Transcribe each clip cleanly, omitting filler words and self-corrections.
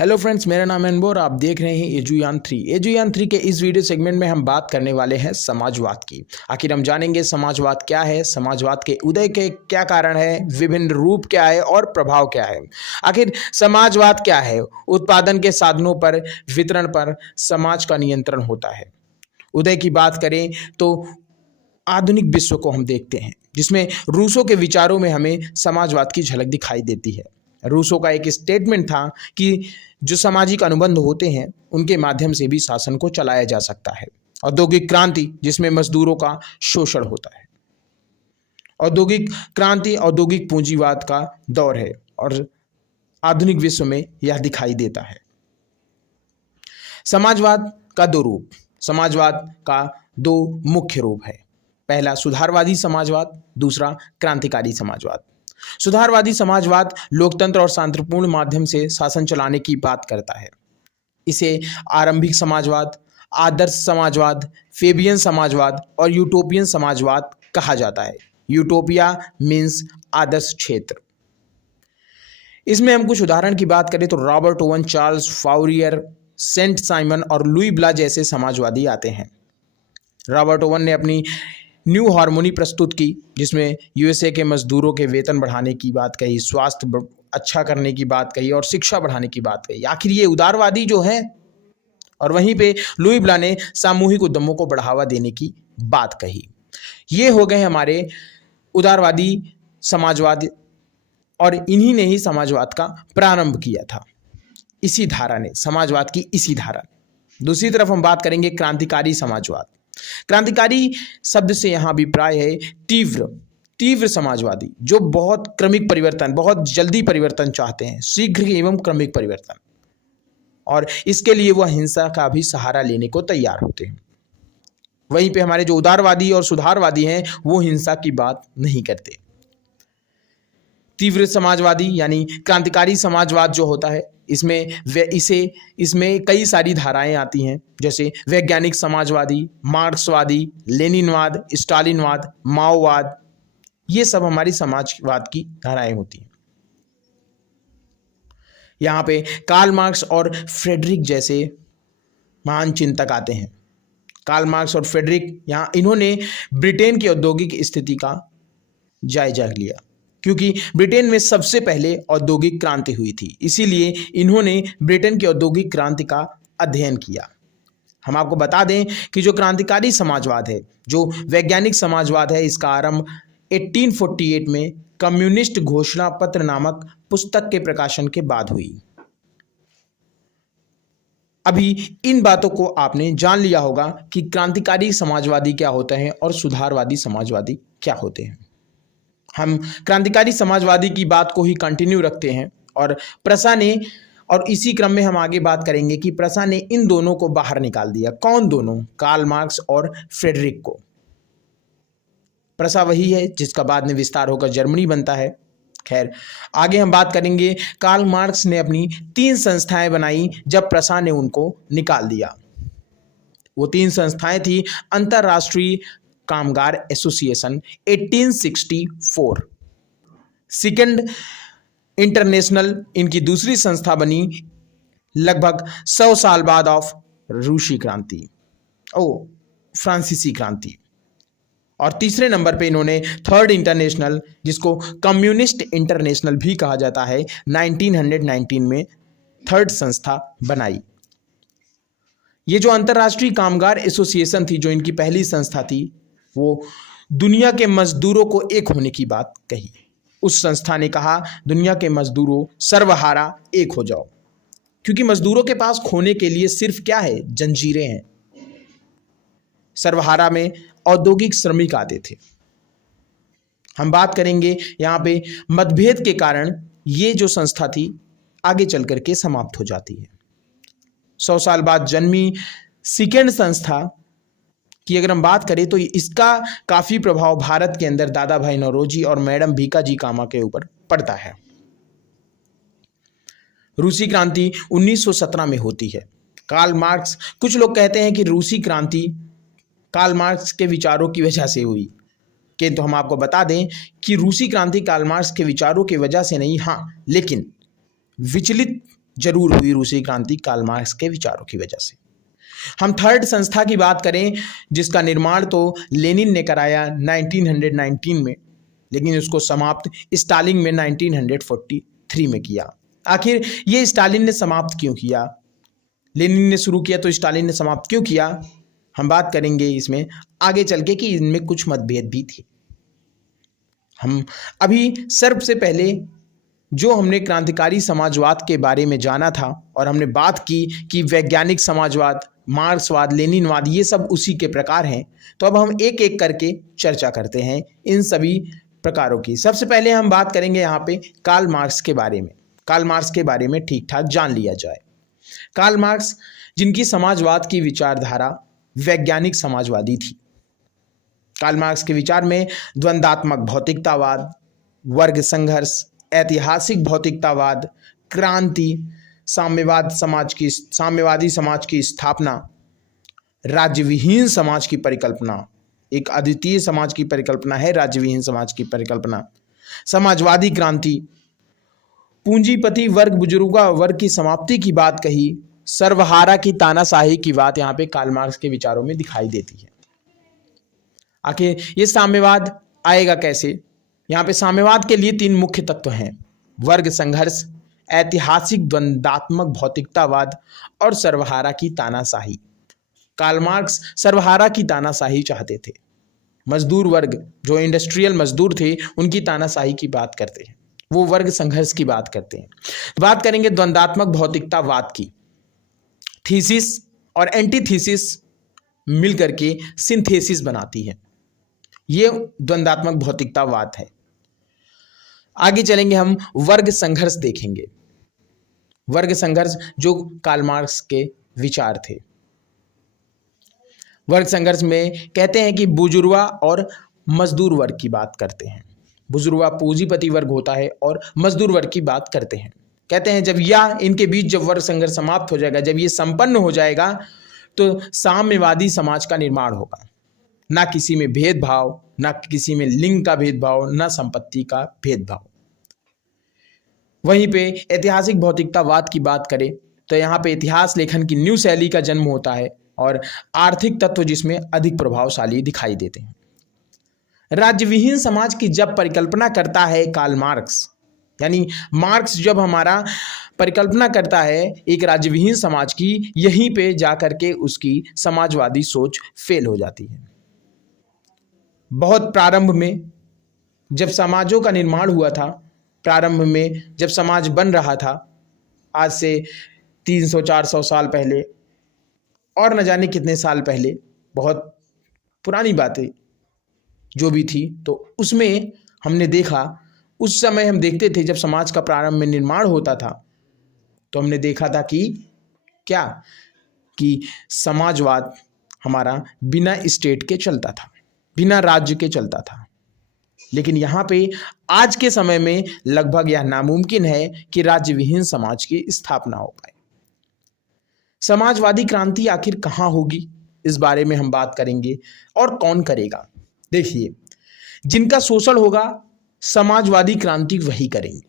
Hello friends, मेरा नाम है अनबो और आप देख रहे हैं एजुयान 3। एजुयान 3 के इस वीडियो सेगमेंट में हम बात करने वाले हैं समाजवाद की। आखिर हम जानेंगे समाजवाद क्या है, समाजवाद के उदय के क्या कारण है, विभिन्न रूप क्या है और प्रभाव क्या है। आखिर समाजवाद क्या है? उत्पादन के साधनों पर, वितरण पर समाज का नियंत्रण होता है। उदय की बात करें तो आधुनिक विश्व को हम देखते हैं, जिसमें रूसों के विचारों में हमें समाजवाद की झलक दिखाई देती है। रूसों का एक स्टेटमेंट था कि जो सामाजिक अनुबंध होते हैं उनके माध्यम से भी शासन को चलाया जा सकता है। औद्योगिक क्रांति, जिसमें मजदूरों का शोषण होता है। औद्योगिक क्रांति औद्योगिक पूंजीवाद का दौर है और आधुनिक विश्व में यह दिखाई देता है। समाजवाद का दो रूप, समाजवाद का दो मुख्य रूप है। पहला सुधारवादी समाजवाद, दूसरा क्रांतिकारी समाजवाद। सुधारवादी समाजवाद लोकतंत्र और शांतिपूर्ण माध्यम से शासन चलाने की बात करता है। इसे आरंभिक समाजवाद, आदर्श समाजवाद, फेबियन समाजवाद और यूटोपियन समाजवाद कहा जाता है। यूटोपिया मीन्स आदर्श क्षेत्र। इसमें हम कुछ उदाहरण की बात करें तो Robert Owen, Charles Fourier, Saint Simon और लुई ब्ला जैसे समाजवादी आते हैं। रॉबर्ट ओवन ने अपनी न्यू हार्मोनी प्रस्तुत की, जिसमें यूएसए के मजदूरों के वेतन बढ़ाने की बात कही, स्वास्थ्य अच्छा करने की बात कही और शिक्षा बढ़ाने की बात कही। आखिर ये उदारवादी जो है। और वहीं पे लुई ब्ला ने सामूहिक उद्यमों को बढ़ावा देने की बात कही। ये हो गए हमारे उदारवादी समाजवाद और इन्हीं ने ही समाजवाद का प्रारंभ किया था। इसी धारा ने, समाजवाद की इसी धारा। दूसरी तरफ हम बात करेंगे क्रांतिकारी समाजवाद। क्रांतिकारी शब्द से यहां अभिप्राय है तीव्र समाजवादी, जो बहुत क्रमिक परिवर्तन, बहुत जल्दी परिवर्तन चाहते हैं, शीघ्र एवं क्रमिक परिवर्तन, और इसके लिए वह हिंसा का भी सहारा लेने को तैयार होते हैं। वहीं पे हमारे जो उदारवादी और सुधारवादी हैं वो हिंसा की बात नहीं करते। तीव्र समाजवादी यानी क्रांतिकारी समाजवाद जो होता है, इसमें कई सारी धाराएं आती हैं, जैसे वैज्ञानिक समाजवादी, मार्क्सवादी, लेनिनवाद, स्टालिनवाद, माओवाद। ये सब हमारी समाजवाद की धाराएं होती हैं। यहाँ पे कार्ल मार्क्स और फ्रेडरिक जैसे महान चिंतक आते हैं। कार्ल मार्क्स और फ्रेडरिक इन्होंने ब्रिटेन की औद्योगिक स्थिति का जायजा लिया, क्योंकि ब्रिटेन में सबसे पहले औद्योगिक क्रांति हुई थी, इसीलिए इन्होंने ब्रिटेन की औद्योगिक क्रांति का अध्ययन किया। हम आपको बता दें कि जो क्रांतिकारी समाजवाद है, जो वैज्ञानिक समाजवाद है, इसका आरंभ 1848 में कम्युनिस्ट घोषणा पत्र नामक पुस्तक के प्रकाशन के बाद हुई। अभी इन बातों को आपने जान लिया होगा कि क्रांतिकारी समाजवादी क्या होते हैं और सुधारवादी समाजवादी क्या होते हैं। हम क्रांतिकारी समाजवादी की बात को ही कंटिन्यू रखते हैं और इसी क्रम में हम आगे बात करेंगे कि प्रसा ने इन दोनों को बाहर निकाल दिया। कौन दोनों? कार्ल मार्क्स और फ्रेडरिक को। प्रसा वही है जिसका बाद में विस्तार होकर जर्मनी बनता है। खैर, आगे हम बात करेंगे। कार्ल मार्क्स ने अपनी 3 संस्थाएं बनाई जब प्रसा ने उनको निकाल दिया। वो 3 संस्थाएं थी: अंतरराष्ट्रीय कामगार एसोसिएशन 1864, सेकंड इंटरनेशनल इनकी दूसरी संस्था बनी लगभग 100 साल बाद ऑफ फ्रांसीसी क्रांति, और तीसरे नंबर पे इन्होंने थर्ड इंटरनेशनल, जिसको कम्युनिस्ट इंटरनेशनल भी कहा जाता है, 1919 में थर्ड संस्था बनाई। ये जो अंतरराष्ट्रीय कामगार एसोसिएशन थी, जो इनकी पहली संस्था थी, वो दुनिया के मजदूरों को एक होने की बात कही। उस संस्था ने कहा, दुनिया के मजदूरों सर्वहारा एक हो जाओ, क्योंकि मजदूरों के पास खोने के लिए सिर्फ क्या है? जंजीरें हैं। सर्वहारा में औद्योगिक श्रमिक आते थे। हम बात करेंगे यहाँ पे मतभेद के कारण ये जो संस्था थी आगे चल करके समाप्त हो जाती है। 100 साल बाद जन्मी सेकेंड संस्था की अगर हम बात करें तो इसका काफी प्रभाव भारत के अंदर दादा भाई नौरोजी और मैडम भीकाजी कामा के ऊपर पड़ता है। रूसी क्रांति 1917 में होती है। कार्ल मार्क्स, कुछ लोग कहते हैं कि रूसी क्रांति कार्ल मार्क्स के विचारों की वजह से हुई, किंतु हम आपको बता दें कि रूसी क्रांति कार्ल मार्क्स के विचारों की वजह से नहीं, हाँ, लेकिन विचलित जरूर हुई रूसी क्रांति कार्ल मार्क्स के विचारों की वजह से। हम थर्ड संस्था की बात करें जिसका निर्माण तो लेनिन ने कराया 1919 में, लेकिन उसको समाप्त स्टालिन में 1943 में किया। आखिर ये स्टालिन ने समाप्त क्यों किया? लेनिन ने शुरू किया तो स्टालिन ने समाप्त क्यों किया? हम बात करेंगे इसमें आगे चल के कि इनमें कुछ मतभेद भी थे। हम अभी सबसे पहले जो हमने क्रांतिकारी समाजवाद के बारे में जाना था और हमने बात की कि वैज्ञानिक समाजवाद, मार्क्सवाद, लेनिनवाद ये सब उसी के प्रकार हैं, तो अब हम एक एक करके चर्चा करते हैं इन सभी प्रकारों की। सबसे पहले हम बात करेंगे यहाँ पे कार्ल मार्क्स के बारे में। कार्ल मार्क्स के बारे में ठीक ठाक जान लिया जाए। कार्ल मार्क्स जिनकी समाजवाद की विचारधारा वैज्ञानिक समाजवादी थी। कार्ल मार्क्स के विचार में द्वंद्वात्मक भौतिकतावाद, वर्ग संघर्ष, ऐतिहासिक भौतिकतावाद, क्रांति, साम्यवादी समाज की स्थापना, राज्यविहीन समाज की परिकल्पना, एक अद्वितीय समाज की परिकल्पना है राज्यविहीन समाज की परिकल्पना, समाजवादी क्रांति, पूंजीपति वर्ग, बुजुर्गा वर्ग की समाप्ति की बात कही, सर्वहारा की तानाशाही की बात यहाँ पे कार्ल मार्क्स के विचारों में दिखाई देती है। आखिर ये साम्यवाद आएगा कैसे? यहाँ पे साम्यवाद के लिए 3 मुख्य तत्व हैं: वर्ग संघर्ष, ऐतिहासिक द्वंद्वात्मक भौतिकतावाद और सर्वहारा की तानाशाही। कार्ल मार्क्स सर्वहारा की तानाशाही चाहते थे। मजदूर वर्ग जो इंडस्ट्रियल मजदूर थे उनकी तानाशाही की बात करते हैं, वो वर्ग संघर्ष की बात करते हैं। बात करेंगे द्वंद्वात्मक भौतिकतावाद की। थीसिस और एंटीथीसिस मिलकर के सिंथेसिस बनाती है, ये द्वंद्वात्मक भौतिकतावाद है। आगे चलेंगे हम वर्ग संघर्ष देखेंगे। वर्ग संघर्ष जो कार्ल मार्क्स के विचार थे। वर्ग संघर्ष में कहते हैं कि बुजुर्गा और मजदूर वर्ग की बात करते हैं। बुजुर्गा पूंजीपति वर्ग होता है और मजदूर वर्ग की बात करते हैं। कहते हैं जब इनके बीच जब वर्ग संघर्ष समाप्त हो जाएगा, जब ये संपन्न हो जाएगा, तो साम्यवादी समाज का निर्माण होगा। ना किसी में भेदभाव, ना किसी में लिंग का भेदभाव, ना संपत्ति का भेदभाव। वहीं पे ऐतिहासिक भौतिकतावाद की बात करें तो यहाँ पे इतिहास लेखन की न्यू शैली का जन्म होता है और आर्थिक तत्व जिसमें अधिक प्रभावशाली दिखाई देते हैं। राज्यविहीन समाज की जब परिकल्पना करता है कार्ल मार्क्स, यानी मार्क्स जब हमारा परिकल्पना करता है एक राज्यविहीन समाज की, यहीं पे जाकर के उसकी समाजवादी सोच फेल हो जाती है। बहुत प्रारंभ में जब समाजों का निर्माण हुआ था, प्रारंभ में जब समाज बन रहा था, आज से 300-400 साल पहले और न जाने कितने साल पहले, बहुत पुरानी बातें जो भी थी, तो उसमें हमने देखा, उस समय हम देखते थे जब समाज का प्रारंभ में निर्माण होता था, तो हमने देखा था कि क्या कि समाजवाद हमारा बिना स्टेट के चलता था, बिना राज्य के चलता था। लेकिन यहाँ पे आज के समय में लगभग यह नामुमकिन है कि राज्य विहीन समाज की स्थापना हो पाए। समाजवादी क्रांति आखिर कहाँ होगी, इस बारे में हम बात करेंगे। और कौन करेगा? देखिए, जिनका शोषण होगा समाजवादी क्रांति वही करेंगे।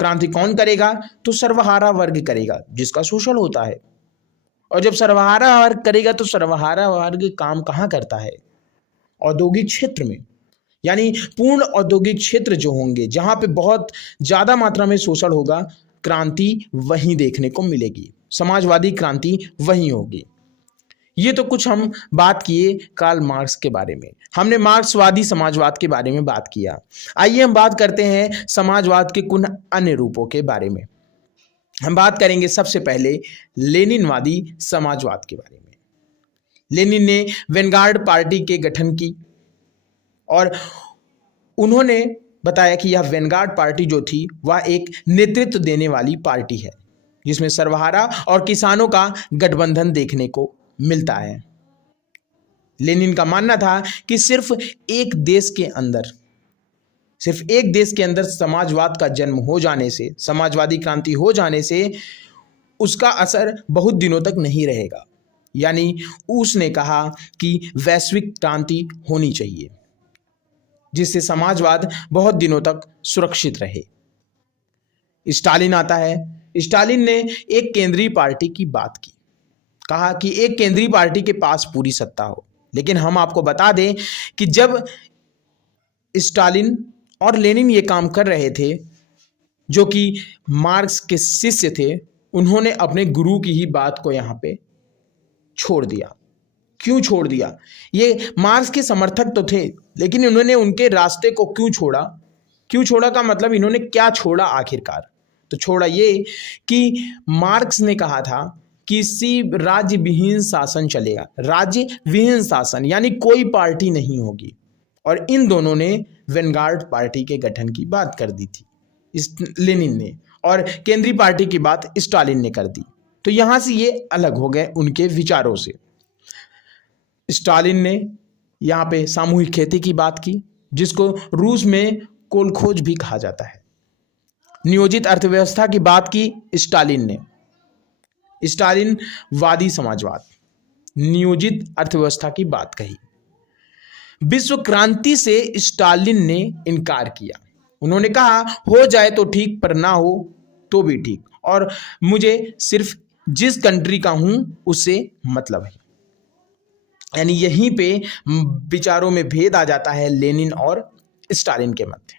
क्रांति कौन करेगा? तो सर्वहारा वर्ग करेगा जिसका शोषण होता है। और जब सर्वहारा वर्ग करेगा तो सर्वहारा वर्ग काम कहाँ करता है? औद्योगिक क्षेत्र में, यानी पूर्ण औद्योगिक क्षेत्र जो होंगे, जहां पे बहुत ज्यादा मात्रा में शोषण होगा, क्रांति वहीं देखने को मिलेगी, समाजवादी क्रांति वहीं होगी। ये तो कुछ हम बात किए कार्ल मार्क्स के बारे में, हमने मार्क्सवादी समाजवाद के बारे में बात किया। आइए हम बात करते हैं समाजवाद के कुछ अन्य रूपों के बारे में। हम बात करेंगे सबसे पहले लेनिनवादी समाजवाद के बारे में। लेनिन ने वेनगार्ड पार्टी के गठन की और उन्होंने बताया कि यह वेनगार्ड पार्टी जो थी वह एक नेतृत्व देने वाली पार्टी है, जिसमें सर्वहारा और किसानों का गठबंधन देखने को मिलता है। लेनिन का मानना था कि सिर्फ एक देश के अंदर समाजवाद का जन्म हो जाने से, समाजवादी क्रांति हो जाने से उसका असर बहुत दिनों तक नहीं रहेगा। यानी उसने कहा कि वैश्विक क्रांति होनी चाहिए जिससे समाजवाद बहुत दिनों तक सुरक्षित रहे। स्टालिन आता है, स्टालिन ने एक केंद्रीय पार्टी की बात की, कहा कि एक केंद्रीय पार्टी के पास पूरी सत्ता हो। लेकिन हम आपको बता दें कि जब स्टालिन और लेनिन ये काम कर रहे थे, जो कि मार्क्स के शिष्य थे, उन्होंने अपने गुरु की ही बात को यहाँ पे छोड़ दिया। क्यों छोड़ दिया? ये मार्क्स के समर्थक तो थे, लेकिन इन्होंने उनके रास्ते को क्यों छोड़ा? क्यों छोड़ा का मतलब इन्होंने क्या छोड़ा आखिरकार? तो छोड़ा ये कि मार्क्स ने कहा था किसी राज्य विहीन शासन चलेगा, राज्य विहीन शासन यानी कोई पार्टी नहीं होगी। और इन दोनों ने वैनगार्ड पार्टी के गठन की बात कर दी थी, लेनिन ने, और केंद्रीय पार्टी की बात स्टालिन ने कर दी। तो यहां से ये अलग हो गए उनके विचारों से। स्टालिन ने यहाँ पे सामूहिक खेती की बात की, जिसको रूस में कोलखोज भी कहा जाता है। नियोजित अर्थव्यवस्था की बात की स्टालिन ने, स्टालिन वादी समाजवाद, नियोजित अर्थव्यवस्था की बात कही। विश्व क्रांति से स्टालिन ने इनकार किया। उन्होंने कहा हो जाए तो ठीक, पर ना हो तो भी ठीक, और मुझे सिर्फ जिस कंट्री का हूं उससे मतलब है। यानी यहीं पे विचारों में भेद आ जाता है लेनिन और स्टालिन के मध्य।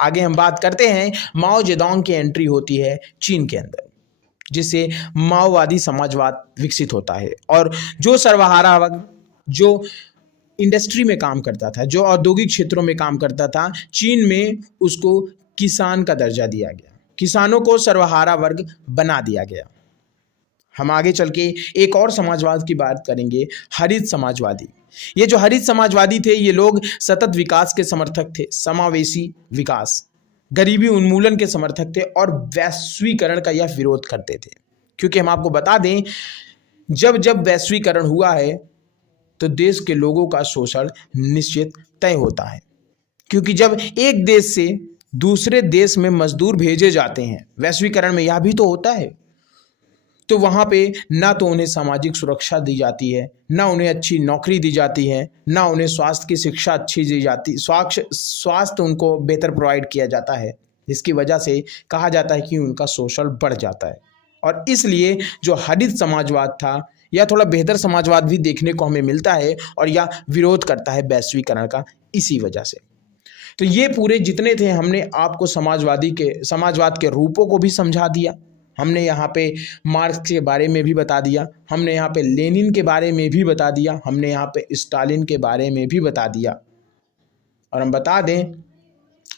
आगे हम बात करते हैं, माओ जेडोंग की एंट्री होती है चीन के अंदर, जिससे माओवादी समाजवाद विकसित होता है। और जो सर्वहारा वर्ग, जो इंडस्ट्री में काम करता था, जो औद्योगिक क्षेत्रों में काम करता था, चीन में उसको किसान का दर्जा दिया गया, किसानों को सर्वहारा वर्ग बना दिया गया। हम आगे चल के एक और समाजवाद की बात करेंगे, हरित समाजवादी। ये जो हरित समाजवादी थे, ये लोग सतत विकास के समर्थक थे, समावेशी विकास, गरीबी उन्मूलन के समर्थक थे और वैश्वीकरण का यह विरोध करते थे। क्योंकि हम आपको बता दें, जब जब वैश्वीकरण हुआ है तो देश के लोगों का शोषण निश्चित तय होता है। क्योंकि जब एक देश से दूसरे देश में मजदूर भेजे जाते हैं, वैश्वीकरण में यह भी तो होता है, तो वहाँ पे ना तो उन्हें सामाजिक सुरक्षा दी जाती है, ना उन्हें अच्छी नौकरी दी जाती है, ना उन्हें स्वास्थ्य की शिक्षा अच्छी दी जाती, स्वास्थ्य उनको बेहतर प्रोवाइड किया जाता है, जिसकी वजह से कहा जाता है कि उनका शोषण बढ़ जाता है। और इसलिए जो हरित समाजवाद था, या थोड़ा बेहतर समाजवाद भी देखने को हमें मिलता है, और यह विरोध करता है वैश्वीकरण का इसी वजह से। तो ये पूरे जितने थे, हमने आपको समाजवाद के रूपों को भी समझा दिया। हमने यहाँ पे मार्क्स के बारे में भी बता दिया, हमने यहाँ पे लेनिन के बारे में भी बता दिया, हमने यहाँ पे स्टालिन के बारे में भी बता दिया। और हम बता दें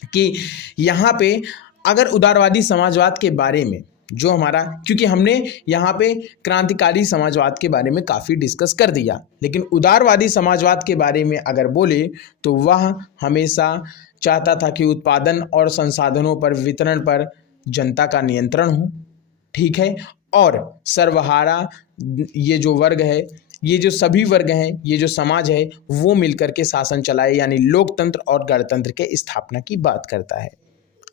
कि यहाँ पे अगर उदारवादी समाजवाद के बारे में जो हमारा, क्योंकि हमने यहाँ पे क्रांतिकारी समाजवाद के बारे में काफ़ी डिस्कस कर दिया, लेकिन उदारवादी समाजवाद के बारे में अगर बोले तो वह हमेशा चाहता था कि उत्पादन और संसाधनों पर, वितरण पर जनता का नियंत्रण हो, ठीक है, और सर्वहारा ये जो वर्ग है, ये जो सभी वर्ग हैं, ये जो समाज है, वो मिलकर के शासन चलाए, यानी लोकतंत्र और गणतंत्र के स्थापना की बात करता है।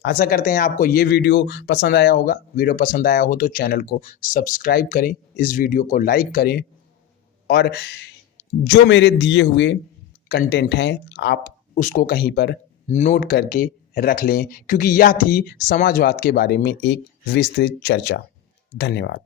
आशा करते हैं आपको ये वीडियो पसंद आया होगा। वीडियो पसंद आया हो तो चैनल को सब्सक्राइब करें, इस वीडियो को लाइक करें, और जो मेरे दिए हुए कंटेंट हैं आप उसको कहीं पर नोट करके रख लें, क्योंकि यह थी समाजवाद के बारे में एक विस्तृत चर्चा। धन्यवाद।